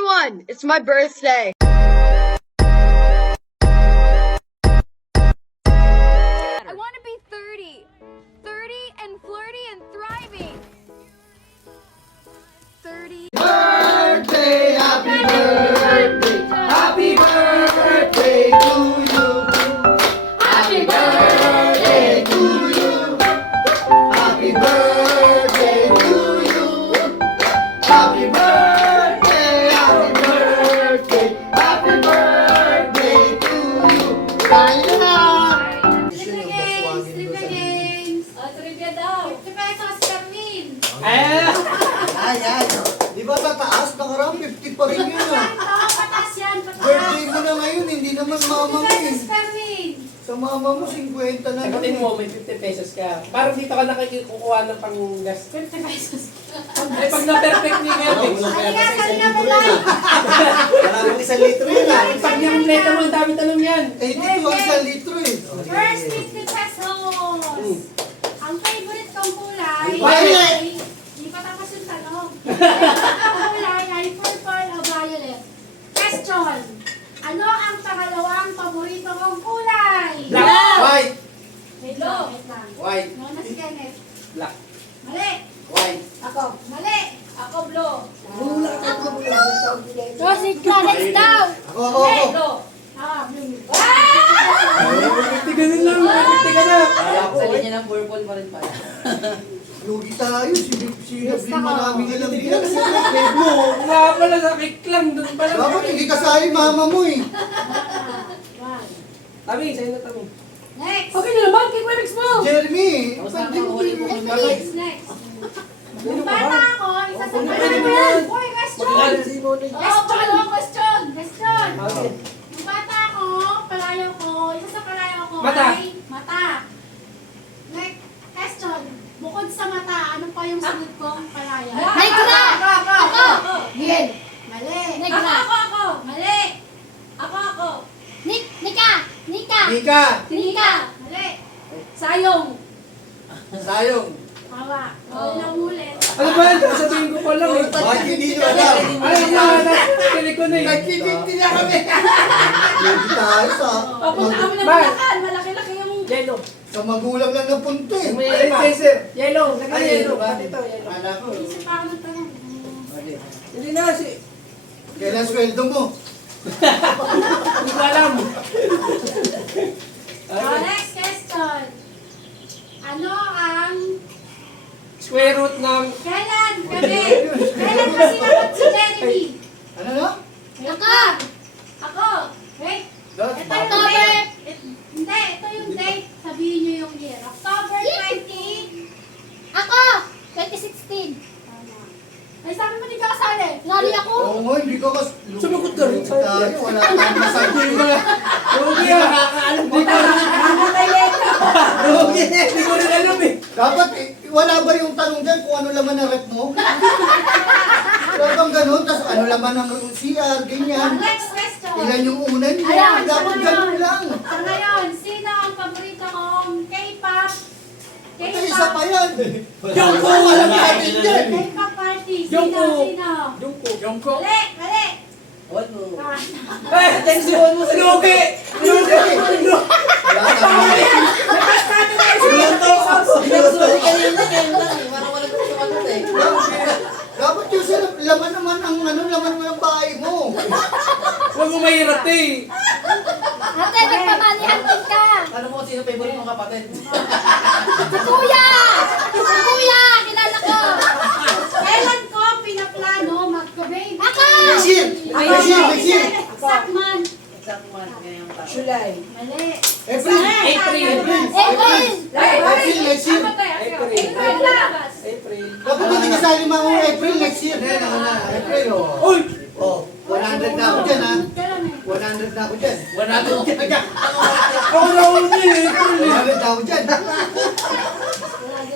everyone! It's my birthday! I want to be 30. 30 and flirty and thriving. 30. Birthday, happy birthday, happy birthday to you. Happy birthday to you. Happy birthday to you. Happy birthday, happy birthday, happy birthday to you. Kaya na! Trivia games! Trivia daw! 50 pesos Carmin! Ayan. Di ba sa taas? Nakarang 50 pa rin yun ah. Pataas yan! Birthday mo na ngayon, hindi naman mama mo 50 pesos eh. Carmin! Sa mama mo, 50 na Sagutin lang. mo, may 50 pesos ka. Parang dito ka nakikukuha ng panggas. 50 pesos! Ay, pag na-perfect niya nga, Halika, kanina mo tayo! Wala mong 1 litro yun ah. pag yung pleta mo, ang dami tanong yan. Eh, dito ang 1 litro eh. First 50 pesos! Ang favorite kong kulay Violet! ay... Hindi pa tapos yung tanong. Ang kulay ay purple o violet. Question! Ano ang pangalawang paborito kong kulay? Black, white, Wait lang, wait lang. white, Muna si Kenneth. black, Mali! white. Ako. Mali! Ako blue. Rosie Clarence daw! Ako. Blue. Ah, blue. Tiga na lang, tiga na. Sa linya ng purple pa rin pala. Lugi tayo. Si Gabriel maraming alam din. Kasi Peblo. Nga pala, sakit lang. Doon pala. Dapat hindi kasali mama mo eh. Tami, sa'yo na tami. Next. Okay na naman, kay Quebex mo! Jeremy. Tapos Pwede mo nakakahuli mo din. kami. Next. Nung bata ako, isa sa Pwede mo yan. Uy, question! Question! Okay. Nung bata ako, palayaw ko, isa sa palayaw ko Mata. ay mata. Next. Question. Bukod sa mata, ano pa yung sunod kong palayaw? Negra! Ako! Miguel! Mali. Negra. Ako. Mali. Ako. Nika! Nika. Nika! Mali. Sayong. Sayong. Tawa. Ulang ulit. Ano ba yan? Sasabihin ko pa lang eh. Bakit hindi nyo alam? Ay, na, kilig ko na eh. Nagpipinti na kami. Lugi tayo sa... Papunta kami ng Ba? Bulacan. Malaki-laki yung... Yellow. Sa magulang lang ng punto eh. Ay, sir. Yellow. Naka Ay, yellow. ba? Pati ito, yellow. Kala ko. Isip pa ako ng tanong. Hindi na kasi. Kailan sweldo mo? Hindi ko alam. Next question. Ano ang... Square root ng... Kailan ba sinabot si Jeremy? Ano na? Ako. Wait. Dot, Ito yung date. Hindi, ito yung date. Sabihin niyo yung year. October 20. Ako! 2016. Tama. Ay, sabi mo di ka kasali. Nari ako! Oo nga, hindi ka kas... Sumagot ka rin. Tayo, wala tayong masabi. Lugi ah. Hindi ko rin. Lugi. Hindi ko rin alam eh. Dapat, wala ba yung tanong dyan kung ano laman ng rep mo? Wala bang ganun? Tapos ano laman ng CR, ganyan. Next question. Ilan yung unan mo? Ayan, Dapat ganun lang. Sa ngayon, sino ang paborito kong K-pop? Ito isa pa yan. Yung Kung alam natin yan. K-pop party. Jungkook. Sino? Jungkook. Mali. Ano? Eh, attention mo sa Lugi. Lugi. Wala kami. Pinagsulit kanina lang eh. Parang wala ko sa kanot eh. Dapat yung sa laman naman ang ano, laman mo ng bahay mo. Huwag mo mahirap eh. Ate, nagpamanihantin ka! Ano mo kung sino favorite mong kapatid? Si Kuya! Si Kuya! Kilala ko! Kailan ko pinaplano magka-baby? Ako! Next year. Next year. Exact month. Exact month. Ganyan yung tao. July. Mali. April. April. April! April next year. April labas. April. Dapat hindi kasali mga April next year. April, oh. Uy! Oh, 100 na ako dyan, ha? Kailan eh? 100 na ako dyan. 100 dyan. Ako na uli eh. 100 na ako dyan.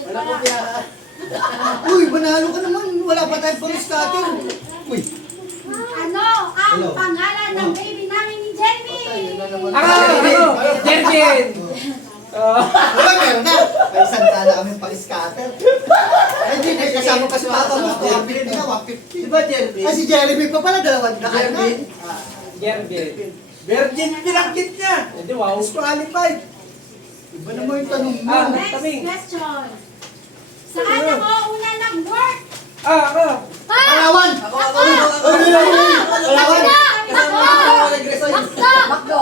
Wala ko kaya. Uy, manalo ka naman. Wala pa tayong pang-scatter. Uy. Ano ang pangalan ng baby namin ni Jeremy? Ako! Jerjen! Wala, meron na. May isang tala kami pang-scatter. Ay, di Ay, kasama pa si Papa mo. 150 na, 150. Di ba, Jeremy? Ah, si Jeremy pa pala, 200 na. Jeremy. Virgin pinakit niya. Hindi, wow. Disqualified. Iba naman yung tanong mo. Ah, Next Tabing. question. Saan ako una nag-work? Ako. Palawan! Ako. Palawan! Kasama ako nag-resign. Makdo.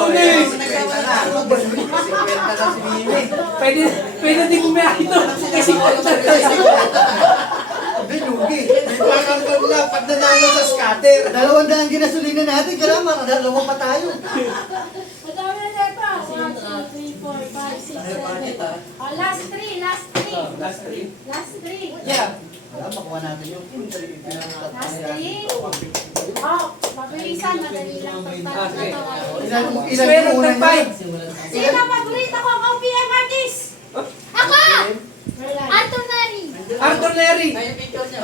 Uli. Nagsama na. 50 na si Mimi. Pwede din kumain ito. Kasi Hindi, lugi. may pakangkong na pag nanalo sa scatter. 200 ginasolina natin, karama, dalawa pa tayo. Ang dami na letra. 1, 2, 3, 4, 5, 6, 7. Oh, last 3, last 3. Last three. Last 3. Yeah. Wala, makuha natin yung Last 3. Oh, mabilisan, madali lang itong tanong na to. Ilan Meron yung una ng niya? 5. Sino ang paborito kong OPM artist? Ako! Merlin. Antonari. Arthur Neri. Kaya picture niya.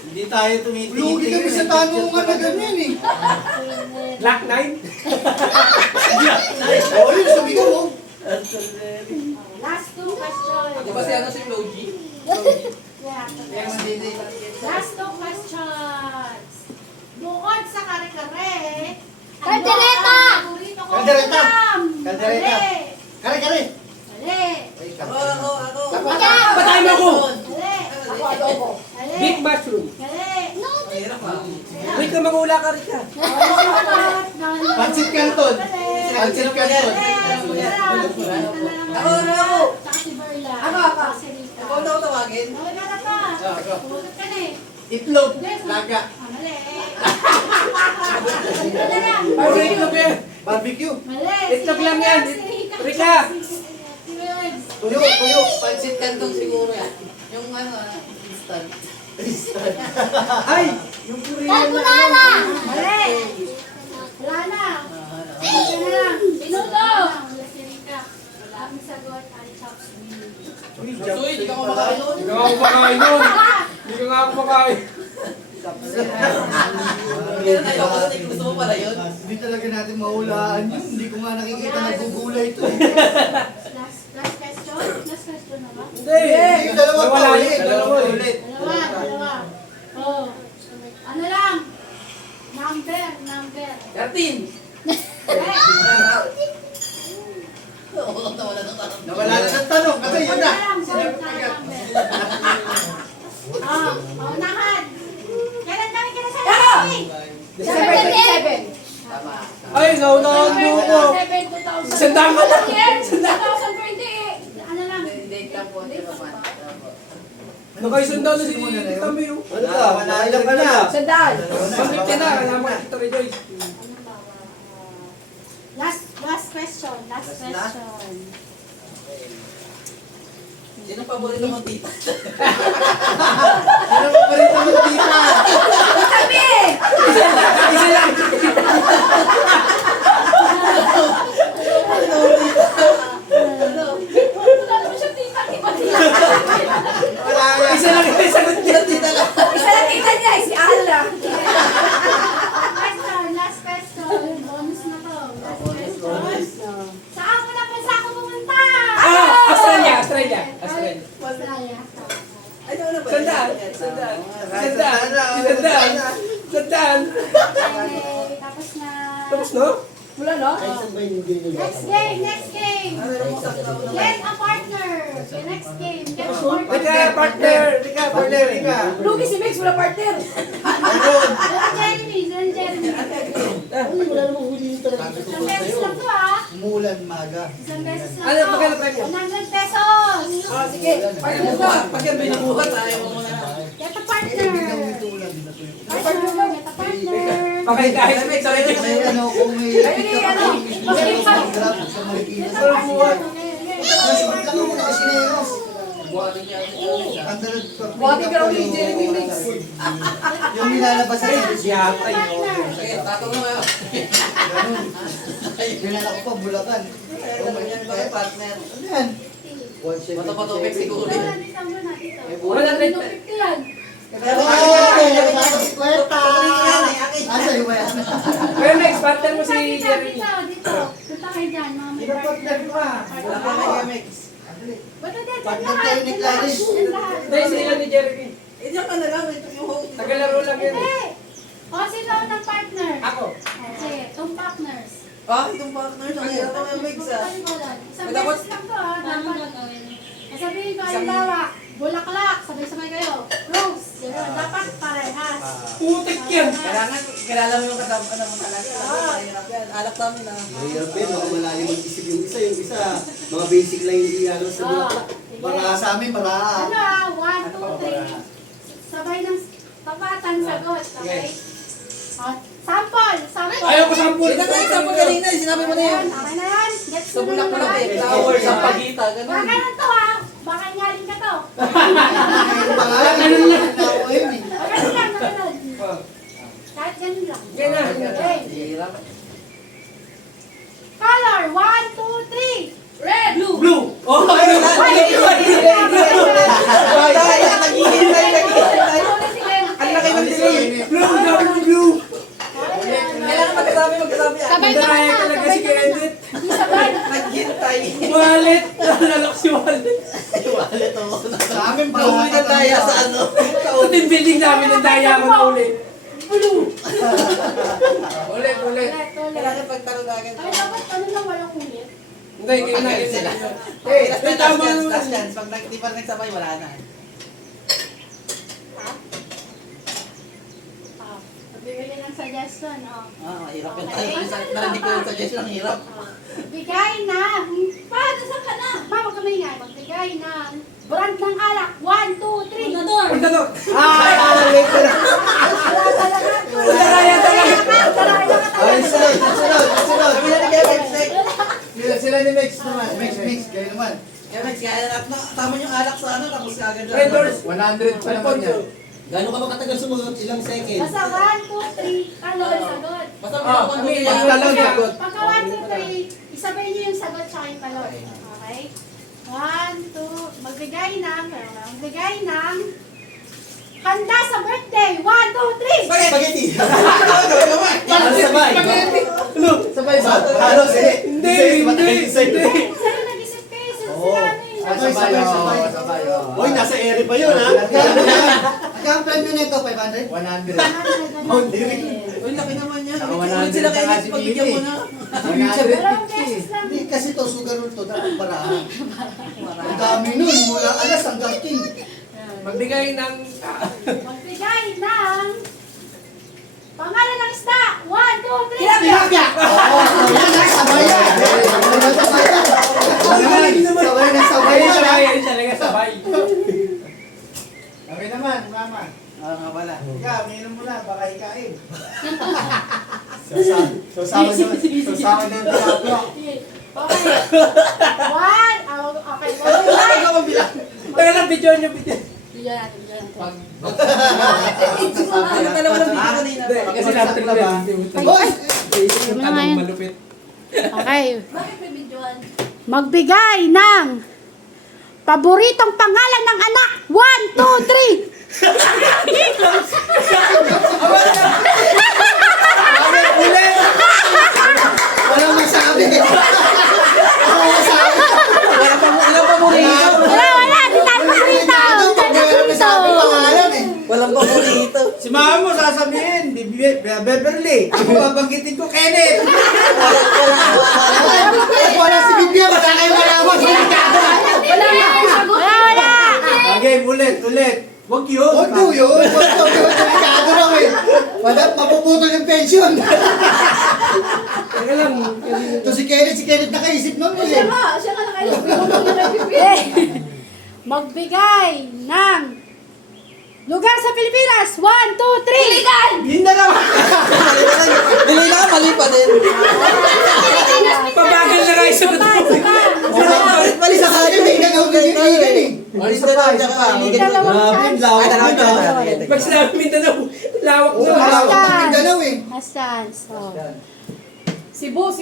Hindi tayo tumitingin. Lugi kami sa tanungan na ganyan eh. Black Knight. Oo, yun, sabi ko mo. Arthur Neri. Last 2 questions. Di ba si ano si Logie? Yeah. Yes, hindi. Last 2 questions. Bukod sa kare-kare, Kaldereta! ano ang paborito kong Kaldereta! ulam? Kaldereta! Mali. Kare, kare! Mali. Ako. Patayin mo ako. Mali. Ako adobo. Mali. Big mushroom. Mali. Mahirap ah. Wait ka magula ka rin ka. Pancit Canton. Mali. Pancit Canton. Ako. Saka si Berla. Ako. Si Rita. Ako daw tawagin. Okay ka na pa. Ako. Tumutot ka na eh. Itlog. Yes, Laga. Mali. Ito na lang. Ay, itlog yan. Barbecue. Mali. Itlog lang yan. Rika. Si Reds. Tuyo, tuyo. Pansit kantong siguro yan. Yung ano, instant. Ay, yung Korean. Carbonara! Mali. Wala na. Ito na lang. Sinuto. Wala si Rika. Wala akong sagot. Ali Chops. So, hindi ka kumakain nun. Hindi ka nga kumakain nun. Hindi ka nga kumakain. Kaya tayo ako kasi gusto mo pala yun. Hindi talaga natin mahulaan yun. Hindi ko nga nakikita nagugulay ito eh. Last question? Last question na ba? Hindi. Yung dalawa pa Wala ulit. yun. Dalawa ulit. Dalawa. Oh. Ano lang? Number. 13. Eh, Oo, nawala ng tanong. Nawala na ng tanong kasi yun na. Sunod na number. Unahan. Kailan kami kinasali? December 27. Tama. Ay, naunahan mo ko. 7, 2000. Sandaan ka lang. 2020. Ano lang? Date lang po. Date naman. Nakaisandaan na si Tami. Ano ka? Nailan ka na. Sandal. Pamit ka na. Kasama kita rin, Joyce. Last question. Last question. Sino paborito mong tita? Ano pa pa rin naman tita? Isa lang. Wala naman siya tita. Wala nga. Isa lang yung sagot niya. Tita lang. Isa lang kita niya, si Ala. Last question. Bonus na to. Last question. Saan mo na bansa ako pumunta? Australia. Australia. Ay, ano ba? Sandaan. Okay, tapos na. Tapos no? Wala no? Next game. Get a partner. Okay, next game. Get a partner. Rika. Lugi si Mix, wala partner. Jeremy. Wala namang huli nito. Isang beses lang to ha. Umulan maga. Isang beses lang Ano, to. magkano premium? 100 pesos. Sige, partner ka. Pag yan binubuhat, ayaw mo muna na. Get a partner. Ito ulan. Partner. Get a partner. Pakikain. May ano, kung may pick up ako, grab sa Marikina. Get a partner. Mas lang ako nakasineros. Buhatin niya. Ang dalad pa. Buhati ka raw ni Jeremy Mix. Yung nilalabas sa Yata yun. Sige, tatong na kayo. ganun. Dinala ko pa Bulacan. Alam mo yan, mga partner. Ano yan? Matapatupik siguro. Wala rin. 250 yan. Asa yung yan? Well, next, partner mo si Dito, Jeremy. dito. Punta kayo dyan, mga may partner. partner mo ah. Wala ka kay MX. Ba't hindi? Partner tayo ni Clarice. Hindi, sila ni Jeremy. Diyan ka na lang. Ito yung host. Tagalaro lang yun. Hindi. O, sino ang partner? Ako. Okay, itong partners. Ah, itong partner. Ang hirap ang mix ah. Isang Dapat- beses lang to ha. Dapat. Sabihin ko, halimbawa, bulaklak, sabay-sabay kayo. Rose, gano'n. Dapat parehas. Putik yan. Kailangan, kilala mo yung kasama mo talaga. Mahirap yan. Alak namin ah. Mahirap yun, mga malalim mag-isip yung isa, mga basic lang yung iano sa bulaklak. Para sa amin, para... Ano ah, 1, 2, 3. Sabay ng tapatan sagot, okay? O, sample, sample. Ayaw ko sampul. Hindi na example kanina. Sinabi mo na yun. Okay na yan? Gets Sa mo na bulak-bulak naman. eh. Flower sa pagita. Baka Ganun. ganun to ha. Baka nyaling ka to. Yung pangalan, ganun lang na ako yun eh. O, ganun lang, ganun. Kahit ganun lang. Ganyan. Okay. Hirap. Color, 1, 2, 3. Red. Blue. Blue. Oh, ayun. Naghihintay. Ang laki ng delay. Blue, double blue. Kailangan magkasabi. Sabay na Daya nga. talaga si Kenneth. Naghihintay. Wallet. Nalak si Wallet. Wallet ako. Sa amin, Nauwi na tayo sa ano. Sa team building namin ng daya ko na uli. Blue. Ulit. Ulit. Kailangan pagtarugagan. Ay, dapat ano lang walang ulit. Hindi, kayo na. Sila. Eh, Last tama chance, naman. last chance. Pag di pa nagsabay, wala na. Bibili ng suggestion, oh. Ah, hirap yun. Okay. Narinig ko yung suggestion, ang hirap. Bigay ng... Paano saan ka na? Ma, huwag ka maingay. Magbigay ng brand ng alak. 1, 2, 3. Nador. Pagdator. Wait ko na. Wala talaga. Daya talaga. Ay, sunod. Sabi na ni Kaya Mex. Sila ni Mex naman. Mex, kayo naman. Kaya Mex, kaya na tama yung alak sa ano, tapos kagad Red doors. 100 pa naman yan. Gano'n ka ba katagal sumagot? Ilang seconds? Basta 1, 2, 3. Color, sagot. Basta Ah, kung kami, ano pagkalog sagot. Pagka 1, 2, 3, isabay niyo yung sagot sa yung color. Okay? 1, 2, magbigay ng handa sa birthday. 1, 2, 3. Spaghetti! Sabay. Ano? Sabay ba? Halos eh. Hindi. Sa'yo nag-isip kayo. Sila ano yun. Sabay. Uy, nasa ere pa yun ha? Ang premium nito, 500? 100. Uy, laki naman yan. Saka Ulit sila 100 kaya saka si pagbigyan mo Bibi. na. 2 pesos lang. Hindi, kasi to, sugar roll to, dapat parahan. Ang dami nun, mula alas hanggang 10. Magbigay ng... Magbigay ng pangalan ng isda. 1, 2, 3. Tilapia! Sabay yan. Sabay yan. Sabay talaga sabay. Okay naman, mama. Oo nga pala. Ika, uminom mo na, baka ikain. Susawa na yung tilapia. Okay. 1. Okay. Magbigay. Tagal lang, video niyo. Bigyan natin. Ano dalawa lang dito kanina. Kasi natin lang. Boy! Yung tanong malupit. Okay. Bakit may videoan? Magbigay ng paboritong pangalan ng anak. 1, 2, 3. Walang masabi. Ilang paborito? Wala. Di tayo paborito. Walang masabi pangalan eh. Walang paborito. Si mama mo sasabihin, Beverly. Ako babanggitin ko, Kenneth. Wala si Bibia, wala kayo malaman. Wala. Okay, ulit. Huwag yun. Huwag daw yun. Delikado lang eh. Mapuputol yung pension. Teka lang. Ito si Kenneth nakaisip nun eh. Siya ka nakailan. Magbigay ng lugar sa Pilipinas. 1, 2, 3. Iligan. Mindanao. Dili na, mali pa din. Pabagal na kayo sa Mali sa Kasi may gagawin din eh. Mindanao, tsaka iligan. Grabe, ang lawak Ay, nito. Pag sinabi Mindanao, lawak Oo, na. malawak ng Mindanao eh. Hassan. So, Cebu.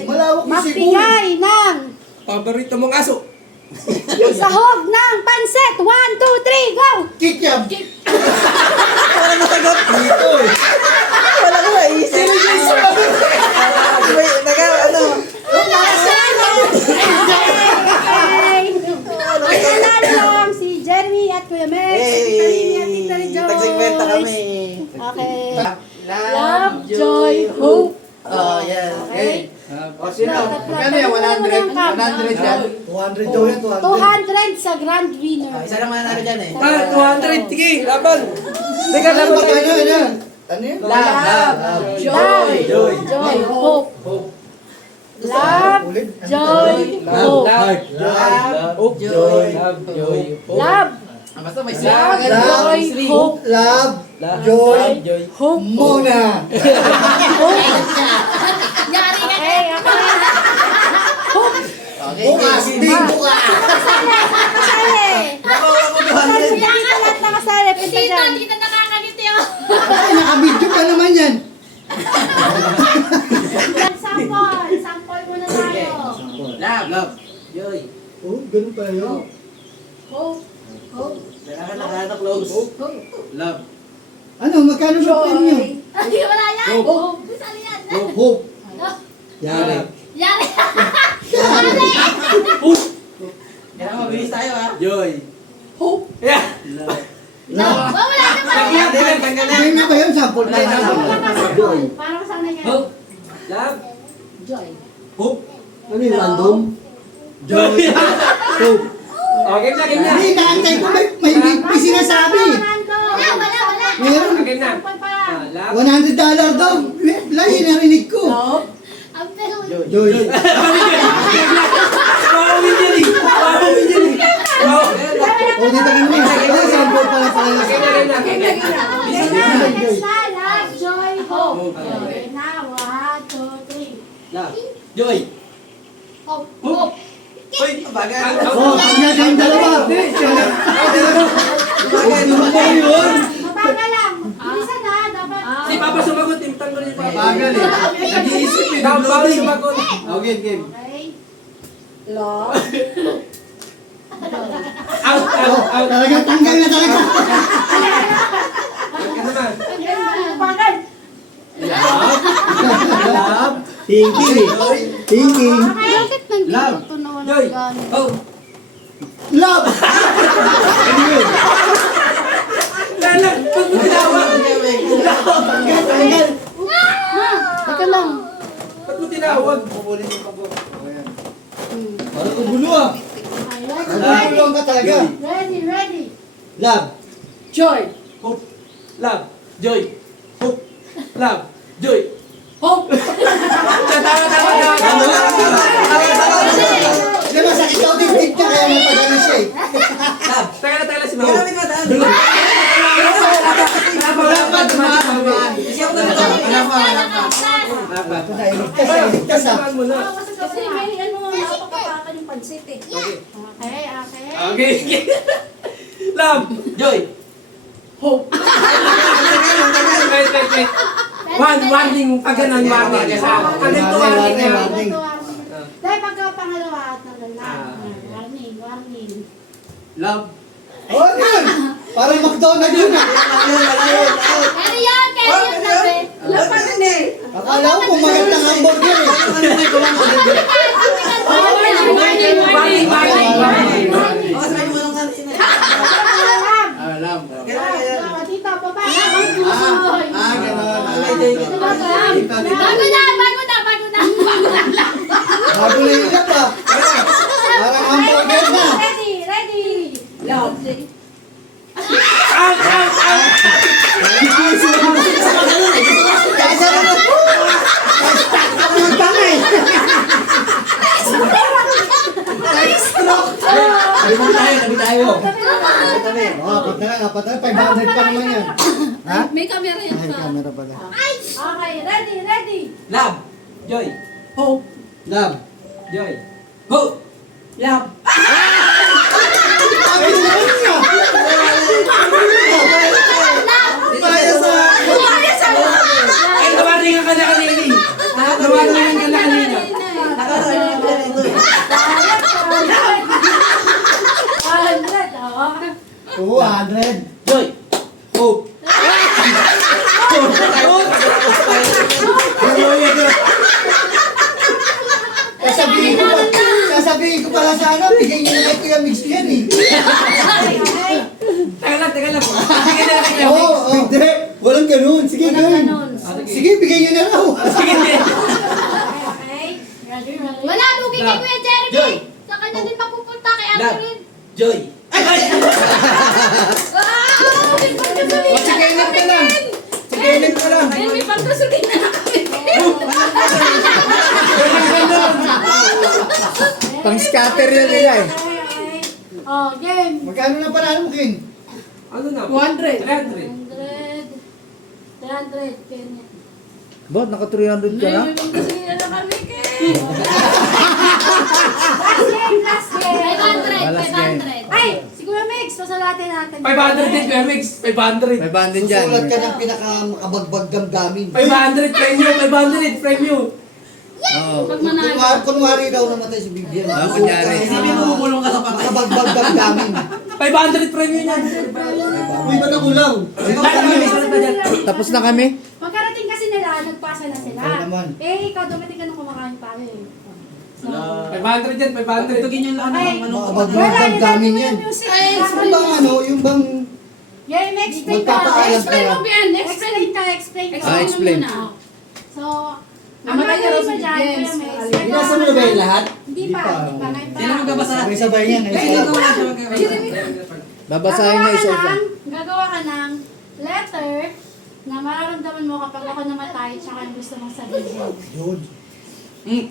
Malawak yung Cebu. magbigay ng Paborito mong aso. sahog ng pansit. 1, 2, 3, go. Kikiam. Walang nasagot. Dito eh. Walang naisip. Wait, ano? sino? Magkano yan? 100? 100 yan? 200 daw yan, 200. 200 sa grand winner. Isa lang mananalo dyan eh. 200. Sige, laban. Teka, Ano laban ba tayo. ano, ano? Ano yun? Joy. Joy. Joy. Hope. Hope. Love. Ulit. Joy. Hope. Love. Hope. Joy. Love. Joy. Hope. Love. Basta may Love. sila. Joy. Hope. Love, Love. joy, Joy. Hope. muna. Okay, okay. Bukas, di bukas. Kasali. Ako, Dito lahat nakasali. Punta dyan. Ay, nakabidyo pa naman yan. Sample. Sample muna tayo. Love. Joy. Oh, ganun pala yun. Hope. Hope. Nakakata close. Love. Ano, magkano ba po inyo? Hindi wala yan. Hope. Sali yan. Hope. Yari. Yari. Kailangan mabilis tayo ha. Joy. Hope. Yeah. Love. Wala na pa. Ngayon nga ba yun? Sample tayo na. Joy. Parang sana yan. Hope. Love. Joy. Hope. Ano yung random? Joy. Hope. Okay na, game na. Hindi, naantay ko may sinasabi. Wala, wala, wala. Meron. Okay na. Sample pa. Love. $100 daw. Lagi narinig ko. Ang pero. Joy. Wow, Winjali. Wow, Winjali. Wow. O, dito ka naman. Ay, sample pala pala. Okay na, game na. Okay na. Next na. Love, joy, hope. Okay. Okay na. 1, 2, 3. Love. Joy. Hope. Hope. Uy, bagay. Oh, kanya kayong dalawa. Bagay yun. Mabagal lang. Bilisan na. Dapat. Si Papa sumagot. Timtang ko rin si Papa. Bagal eh. Nag-iisip eh. Papa sumagot. Okay, game. Okay. Love. Out, out, out. Talaga, tanggal na talaga. Ano na? Mabagal. Love. Thinking. Thinking. Bakit Love. nandito na walang Joy. ganit? Hope. Love. Lala. Pag mo tinawag. Tanggal. Teka lang. Ba't mo tinawag? Kukunin yung pabo. Parang ubulo ah. Nagulong ka talaga. Ready, ready. Love. Joy. Hope. Love. Joy. Hope. Love. Joy. Hope. Tama. Di ba sakit daw dibdib niya kaya napagaling siya eh. Teka na si Kaya Mao. namin madaan. Dapat tumahan. Kasi ako talaga. Wala pa. Iligtas ah. Saan mo na? Kasi may ano, napakapakan yung pansit eh. Okay, okay. Okay. Love. Joy. Hope. Wait. Warning. Pag ganun, warning. Anong to warning na? Warning. Dahil pagka pangalawa at naganda. Ah. Warning, warning. Love. Oh, ano yun? Parang McDonald's yun ah. Kaya yan, kaya yan sabi. Lapan na eh. Akala ko kung magandang hamburger eh. Warning. Oo, sabi mo lang natin eh. Alam. Alam. Dito, baba. Ganon. Bago na. Bago na yung lap ah. Parang hamburger na. Ready. Love. Out. Kaysa naman. Ang tangay. Tabi tayo. Oh, apat na. 500 pa naman yan. Ha? May camera yan Ay, sa... camera pala. Okay, ready. Love. Joy. Hope. Love. Joy. Hope. Love. Sabi mo naman niya. Ay, nawaringan ka na kanina. Nawaringan ka na kanina. Nakarating ka rin ito eh. 200. Joy. Hope. Sasabihin ko pala sana, bigay niyo na kay Kuya Mix yan eh. Teka lang. Sige na lang. Oo, hindi. Walang ganun. Sige, gawin. Sige, bigay niyo na raw. Sige. Okay. Ready? Wala, lugi kay Kuya Jeremy. Joy. Sa kanya din papupunta kay Love. Alfred. Joy. O, si Kenneth ka lang. Si Kenneth ka lang. Ayun, may pagkasukin na kami. Pang scatter yan nila eh. Okay. Oh, game. Magkano na panalo mo, King? Ano na? 100. 200. 300. Kenya. Ba't naka 300 ka na? May pagkasukin na kami, Ken. Last game. 500, Balas game. 500. Ay, siguro Mix, pasalatin natin. 500 din, Kuya Mix. 500. 500 dyan. Susulat ka ng pinaka-makabagbag damdamin. 500 premium, 500 premium. Oo. Pag manalo. Kunwari daw namatay si Bibian. kunyari. Isipin mo, bubulong ka sa patay. Makabagbag damdamin. 500 premium yan. Uy, ba't nakulang? Tapos na kami? Pagkarating kasi nila, nagpasa na sila. Okay naman. Eh, ikaw dumating ka nung kumakain pa eh. So, 500 yan, 500. Tugin yung ano, Ay, Makabagbag wala, damdamin nilagay mo yan. yung music. Yung bang ano, yung bang Game, explain ka. Magpapaalam Explain ka. mo, Bian. Explain ka, explain ka. Ah, explain. So, ang gagawin mo dyan, Kuya Mex, Binasa mo na ba yung lahat? Hindi pa, hindi pa. Ngayon pa. Sino magbabasa? sabay-sabay yan. Babasahin na isa-isa. Gagawa ka ng letter na mararamdaman mo kapag ako namatay tsaka yung gusto mong sabihin. Yun. Hmm.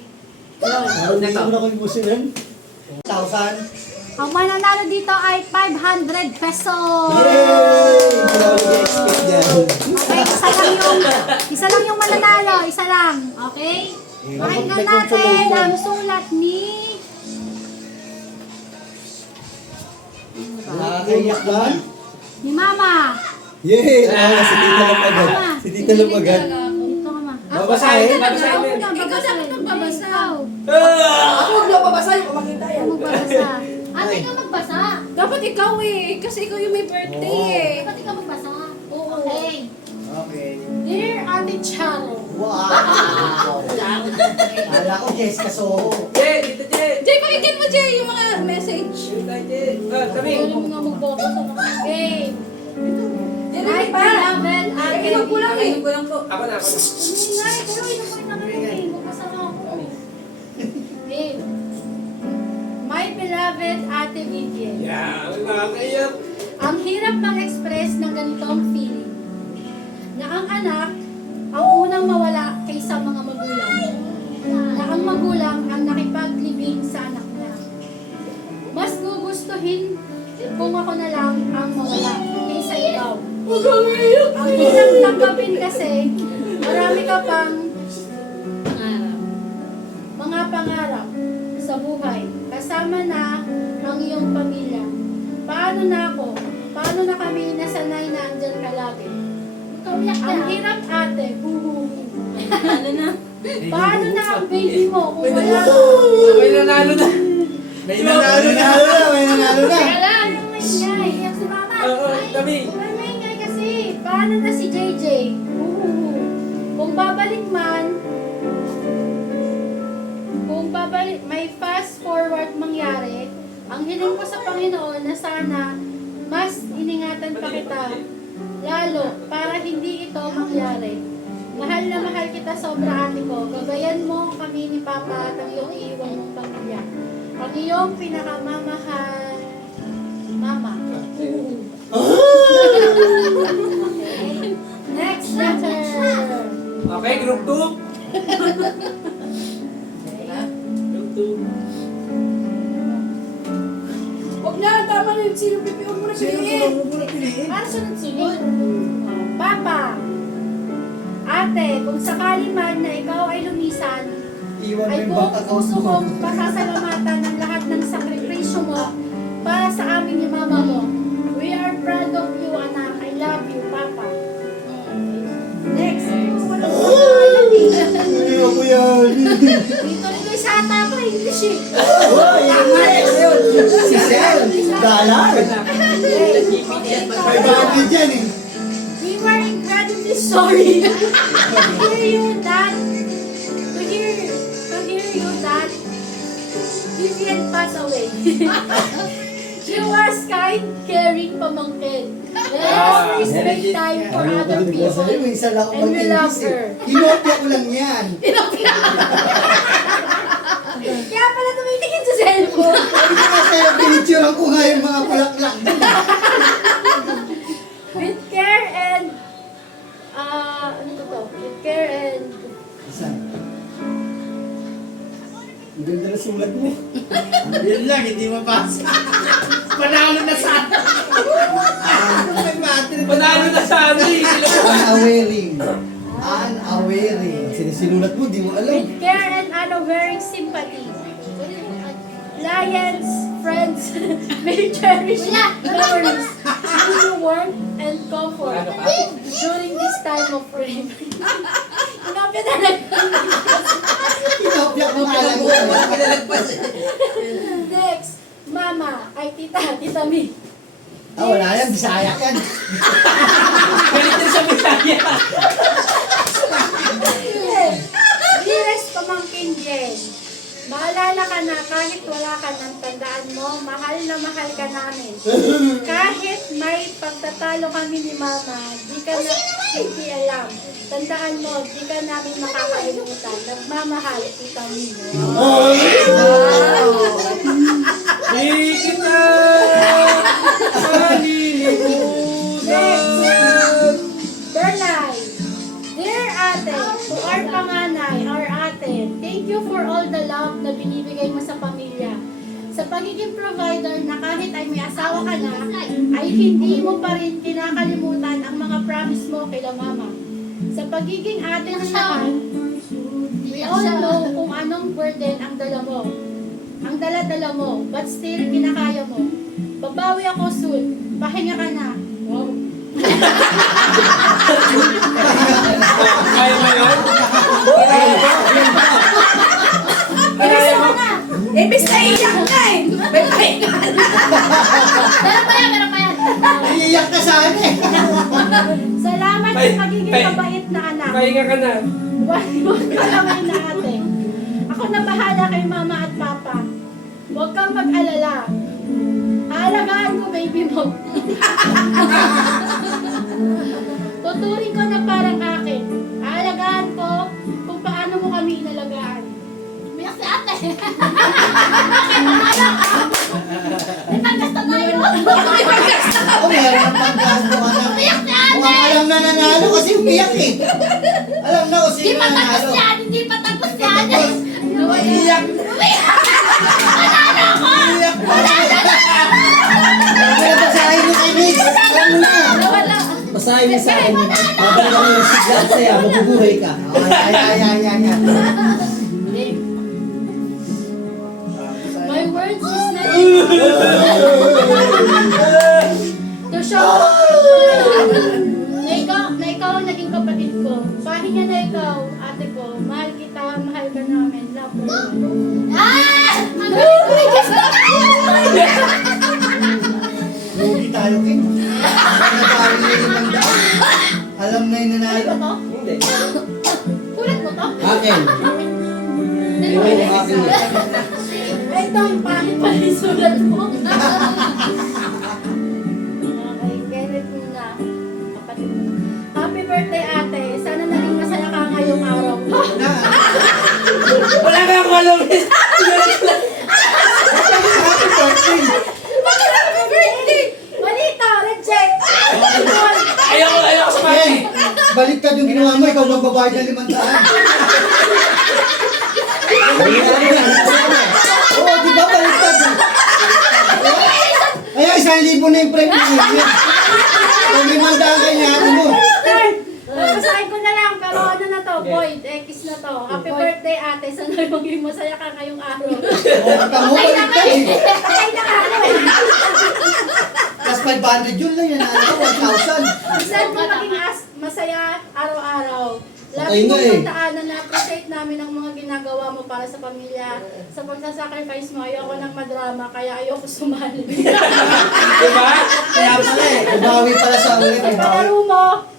Parang hindi mo na ko yung musilan. 1,000. Ang mananalo dito ay 500 pesos! Yay! Hindi na ako nag-expect dyan. Okay, isa lang yung mananalo, isa lang. Okay? Pakinggan natin ang sulat ni Nakakaiyak ba? Mama. Yay! Si Tita Lumagan. Si Tita Lumagan. Dito ka ma. Babasahin, babasahin mo yun. Ikaw dapat magbabasa. Ako magbabasa yung kumakita yan. Ikaw magbabasa. Ate ka magbasa. Dapat ikaw eh, kasi ikaw yung may birthday eh. Dapat ikaw magbasa. Oo. Okay. Okay. Dear Ate Charo. Wow! Kala ko Jessica Soho. Jay, dito Jay. Jay, pakinggan mo Jay yung mga message. Jay. Kami. Ano mo nga magbabasa? Okay. Jay, My pa. beloved Ate. Inom ko lang eh. Inom ko lang po. Ako na. Ingay, pero inumin naman eh. Magkasama ako. Babe. My beloved Ate Vivian. Yeah, nakakaiyak. Ang hirap mag-express ng ganitong feeling. Na ang anak ang unang mawala kaysa mga magulang. Na ang magulang ang nakipaglibing sa anak niya. Mas gugustuhin kung ako na lang ang mawala kaysa ikaw. Ang hirap tanggapin kasi marami ka pang mga pangarap sa buhay. Kasama na ang iyong pamilya. Paano na ako? Paano na kami nasanay na andyan ka lagi? Ang hirap ate. Ano na? Paano na ang baby mo kung wala ka? May nanalo na. May nanalo na! May nanalo na! Wala nang maingay. Iyak si mama. Oo, kami. Wala maingay kasi. Paano na si JJ? Kung babalik man, may fast forward mangyari, ang hiling ko sa Panginoon na sana mas iningatan pa kita, lalo para hindi ito mangyari. Mahal na mahal kita sobra ate ko. Gabayan mo kami ni Papa at ang iyong iiwan mong pamilya. Ang iyong pinakamamahal, Mama. Okay. Next letter. Okay, group 2. Group 2. Huwag na, tama na yun. Sino pipi? Huwag mo na piliin. Para sunod-sunod. Papa, ate, kung sakali man na ikaw ay lumisan, Iwan mo ay yung buong bank puso account mo. kong pasasalamatan ng lahat ng sakripisyo mo para sa amin ni Mama mo. We are proud of you, anak. I love you, Papa. Next. Walang pangalan eh. Hindi ako yan. Dito rin sa ata ko, English eh. Si Sel. Dollar. May bagay dyan eh. We were incredibly sorry to hear you that Vivian passed away. She was kind, caring pamangkin. Let's please make time for other people. May isa lang ako And we love mag-English eh. her. Kinopya ko lang yan. Ganda na sulat mo. Yun lang, hindi mabasa. Panalo na sana. Panalo na sana eh. Unaware. Unaware. Sinisinulat mo, di mo alam. With care and unwavering sympathy. Lions, friends, may cherish memories. Give you warmth and comfort during this time of rain. Inopya na lang. Kinopya ko talaga. Pinalagpas eh. Next, Mama, ay Tita Mi. Ah, wala yan. Bisaya yan. Galit din sa Bisaya. Dearest Pamangkin Jen, maalala ka na kahit wala ka nang tandaan mo, mahal na mahal ka namin. Kahit may pagtatalo kami ni Mama, di ka na hindi alam. Tandaan mo, di ka namin makakalimutan. Nagmamahal, Tita Mi. Di kita malilimutan. Bernay, dear ate, to our panganay, our ate, thank you for all the love na binibigay mo sa pamilya. Sa pagiging provider na kahit ay may asawa ka na, ay hindi mo pa rin kinakalimutan ang mga promise mo kay mama. Sa pagiging ate ng lahat, we all know kung anong burden ang dala mo. Ang dala-dala mo, but still kinakaya mo. Babawi ako soon, pahinga ka na. Wow. Kaya mo yun? Imbis mo na! Ibig na iyak ka eh. May pahinga na. Meron pa yan. Iiyak na sana eh. Salamat sa pagiging mabait na anak. Pahinga ka na. Huwag ka naman na ate. Ako na bahala kay mama at papa. Huwag kang mag-alala. Aalagaan ko baby mo. Tuturing ko na parang akin. Aalagaan ko kung paano mo kami inalagaan. Umiyak si ate. Ako meron ng panggasto ka na. Mukhang alam na nanalo kasi umiyak eh. Alam na kung sino nanalo. Hindi pa tapos yan. Iiyak. Iiyak pa. Kaya basahin mo kay Mix. Alam mo na. Nawala. Basahin mo sa akin. Habang kami yung sigla at saya, mabubuhay ka. Ay. My words is not to show na ikaw ang naging kapatid ko. Pahinga na ikaw, ate ko. Mahal kita, mahal ka namin. Love you. Lugi tayo kin. Nanalo na yung daan. Alam na yung nanalo. Ano to? Hindi. Kulat mo to? Akin. Iwan yung akin na. Ito, ang pangit pa yung sulat mo. Okay, Kenneth muna. Kapatid mo. Happy birthday, ate. Sana naging masaya ka ngayong araw. Wala kang malumis. Bakit happy birthday? Malita, reject. Ayoko sa Ken, mami. baliktad yung ginawa mo. Ikaw magbabayad ng 500. Oo, di ba baliktad eh? Ay, 1,000 na yung premium niya. Kung 500 kanya, ano mo? Basahin ko na lang, pero ano na to, Boyd, X na to. Happy birthday, ate. Sana maging masaya ka ngayong araw. Oo, ka mo, baliktad eh. Patay na ka ako eh. Plus 500 yun lang yan. Ano, 1,000. Sana mo maging masaya araw-araw. Lagi Patay na mong eh. tandaan na appreciate namin ang mga ginagawa mo para sa pamilya. Sa pagsasacrifice mo, ayoko ng madrama, kaya ayoko sumali. Diba? Kaya pala eh. Babawi pala sa ulit. Sa palaro mo,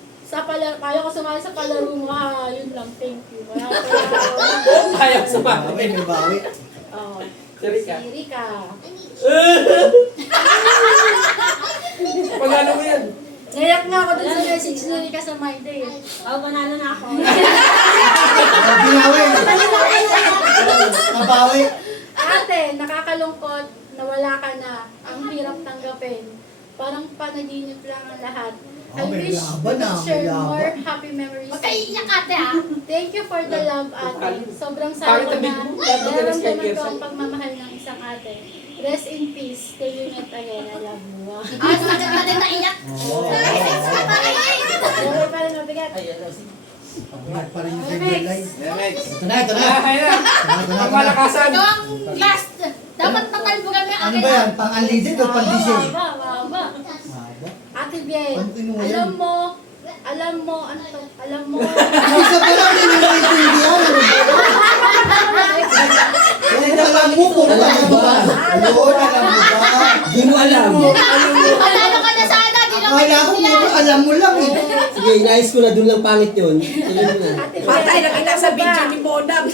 ayoko sumali sa palaro mo, yun lang, thank you. Ayaw sa mami. Babawi, may bawi. Oh, Si Rika. si Rika. Pagano mo yan? Nayak na ako dun sa message ni Rika sa my day. Panalo na ako. Binawi. Mabawi. Ate, nakakalungkot na wala ka na. Ang hirap tanggapin. Parang panaginip lang ang lahat. I Oh, may wish laban we ah, could share may laban. more happy memories. Magkaiiyak ate ah. Thank you for the love, ate. Sobrang saya ko na nararamdaman ko ang pagmamahal ng isang ate. Rest in peace. Till we meet again. I love you. Ah, sakit ka din naiyak. Oo. Dahil pa rin mabigat. Pabigat pa rin yung kay Berlay. Next. Ito na, ito na. Ah, ayan. Ito na. Malakasan. Ito ang last. Dapat tatalbugan mo yung Ano ba yan? Pang-unleaded o pang-diesel? Mahaba. Mahaba. Ate Biel, Ano kinuha yan? alam mo, ano to? Alam mo, Isa pa lang, hindi mo maintindihan. Alam mo kung alam mo ba? Ayun, alam mo ba? Di mo alam. Panalo ka na sana. Di lang Akala ko puro alam mo lang eh. Sige, inayos ko na doon lang pangit yun. Tignan mo na. Ate Biel. Patay, nakita sa alam mo video ba? ni Bonam.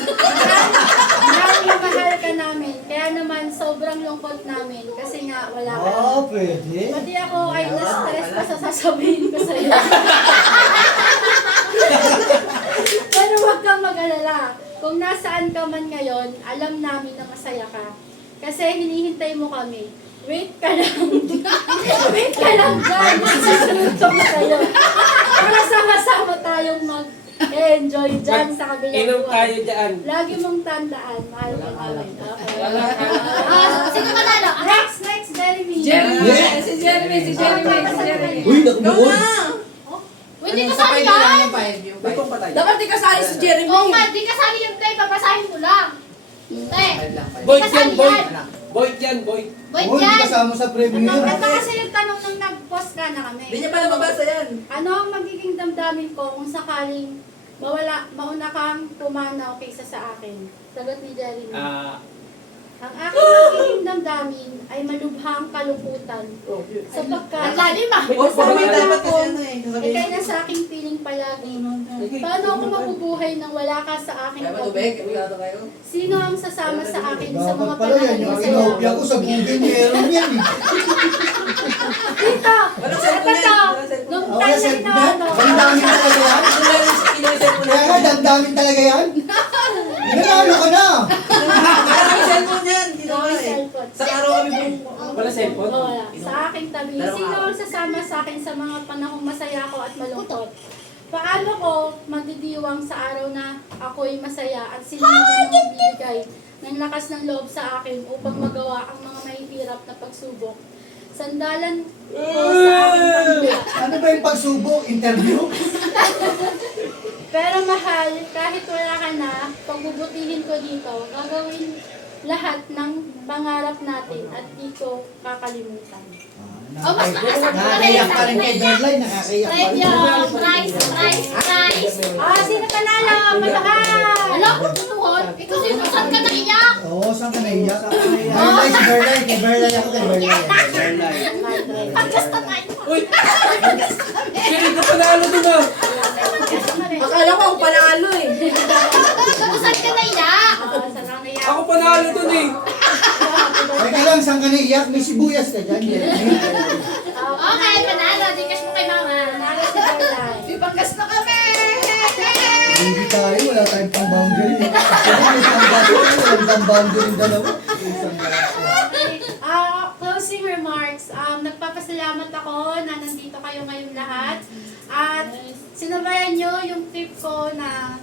Mahal na mahal ka namin. Kaya naman, sobrang lungkot namin. Kasi nga, wala ka. Oo, pwede. Pati ako ay na-stress pa sa sasabihin ko sa'yo. Pero huwag kang mag-alala. Kung nasaan ka man ngayon, alam namin na masaya ka. Kasi hinihintay mo kami. Wait ka lang. Wait ka lang dyan. Susunod kami sa'yo. Para sama-sama tayong mag-enjoy dyan sa kabilang Inom buwan. tayo dyan. Lagi mong tandaan. Mahal ka namin. Okay. Sino panalo? Next, Jeremy. Yeah. Si Jeremy. Uy, nakabukod. Hindi ka sali yan. May kung patay. Dapat di kasali si Jeremy. Oo nga, di ka sali yung tay. Papasahin mo lang. Te. Boyd yan, Boyd. Boyd yan, Boyd. Wait Oo, hindi yan. kasama sa premium. Ito kasi yung tanong nung nag-post ka na kami. Hindi niya pala mabasa yan. Ano ang magiging damdamin ko kung sakaling mauna kang pumanaw kaysa sa akin? Sagot ni Jeremy. Ang aking magiging damdamin ay malubhang kalungkutan. Ang Sapagkat lalim ah. May dapat kasi ano ikay na sa aking piling palagi. Paano ako mabubuhay nang wala ka sa aking Tubig, pag-ibig? ibigado kayo. Sino ang sasama sa akin sa mga Dapat pala yan, panahon yung masaya? inopia ko sa bugay meron yan eh. Dito! Walang Ito cellphone to! yan, walang cellphone. Nung Oo, time na set ginawa yan. to. Damdamin talaga yan. Kaya nga, damdamin talaga yan. Nanalo ka na. Maraming cellphone yan. May cellphone. Sa araw kami buong. Wala cellphone? Wala. Sa aking tabi. Sino ang sasama sa akin sa mga panahong masaya ko at malungkot? Paano ko magdidiwang sa araw na ako'y masaya at sino naman ang magbibigay ng lakas ng loob sa akin upang magawa ang mga mahihirap na pagsubok? Sandalan ko sa aking pamilya. Ano ba yung pagsubok? Interview? Pero mahal, kahit wala ka na, pagbubutihin ko dito, gagawin lahat ng pangarap natin at di ko kakalimutan. Oh, mas nakasakit ka na Nakakayak yan. pa rin kay Berlay, nakakayak pa rin. Price. Sino panalo? Malakas! Alam ko tumuhon. Ikaw saan ka naiyak? Oo, saan ka naiyak? Berlay, si Berlay. Kay Berlay ako, kay Berlay. Pagkasta tayo. Uy! Piling ko panalo dun ah! Akala ko ako panalo eh. Saan ka naiyak? Ako panalo dun eh! Teka lang, saan ka naiyak? May sibuyas ka dyan. Okay, panalo. Di cash mo kay mama. Ipanggas na kami! Hindi tayo, wala tayong pang-boundary. May pang-boundary dalawa. Closing remarks. Nagpapasalamat ako na nandito kayo ngayong lahat. At sinabayan nyo yung trip ko na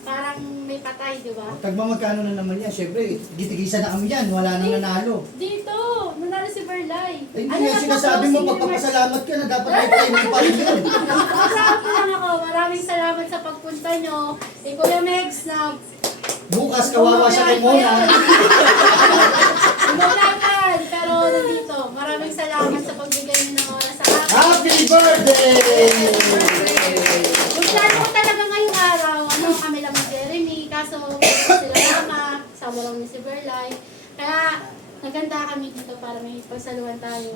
parang may patay, di ba? Tagma magkano na naman yan. Siyempre, gitigisa na kami yan. Wala nang nanalo. Dito! Nanalo si Berlay. Ay, hindi nga sinasabi mo, pagpapasalamat ka na dapat ay tayo ng parin yun. Masarap lang ako. Maraming salamat sa pagpunta nyo. Kuya Megs na Bukas, kawawa siya kay Mona. umulakan. Pero nandito. Maraming salamat sa pagbigay nyo ng oras sa akin. Happy birthday! Yung plan ko talaga ngayong araw, kami lang ni Jeremy, kaso sila mama, sama lang ni si Berlay. Kaya naganda kami dito para may pagsaluhan tayo.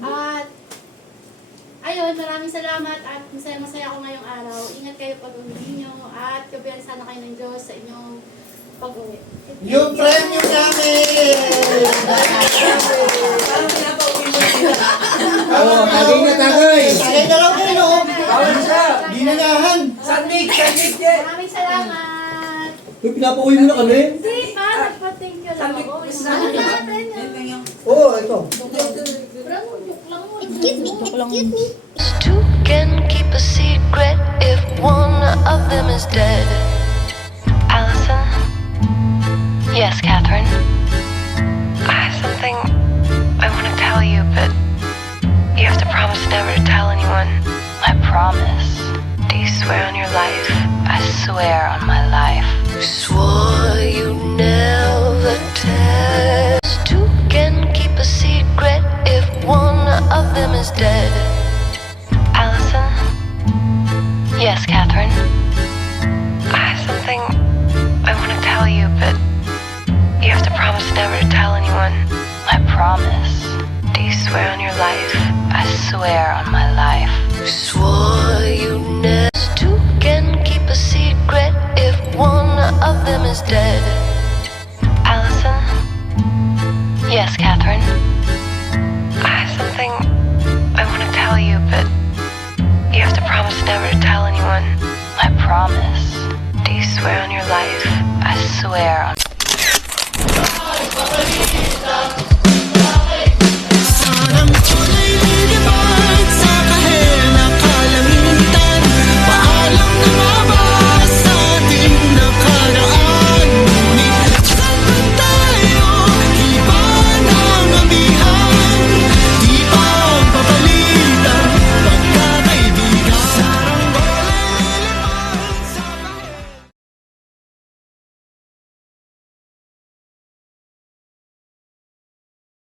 At ayun, maraming salamat at masaya ako ngayong araw. Ingat kayo pag-uwi nyo at gabihan sana kayo ng Diyos sa inyong pag-uwi. Yung premium namin! Parang pinapauwi mo sila. Oo, tagay na tagay! Tagay na lang kayo, no? Bawal siya! Ginanahan! Sandig! Sandig yan! Maraming salamat! Uy, pinapauwi mo na kami. Hindi pa, nagpa-thank you lang ako. Yan lang yung... Oo, ito. Two can keep a secret if one of them is dead. Allison? Yes, Catherine? I have something I want to tell you, but you have to promise never to tell anyone. I promise. Do you swear on your life? I swear on my life. Swore you'd never tell. Two can keep a secret if one of them is dead. Allison? Yes, Catherine? I have something I want to tell you, but you have to promise never to tell anyone. I promise. Do you swear on your life? I swear on my life. Swore you'd never. Two can keep a secret if one of them is dead. Allison? Yes, Catherine? I have something I want to tell you, but you have to promise never to tell anyone. I promise. Do you swear on your life? I swear on...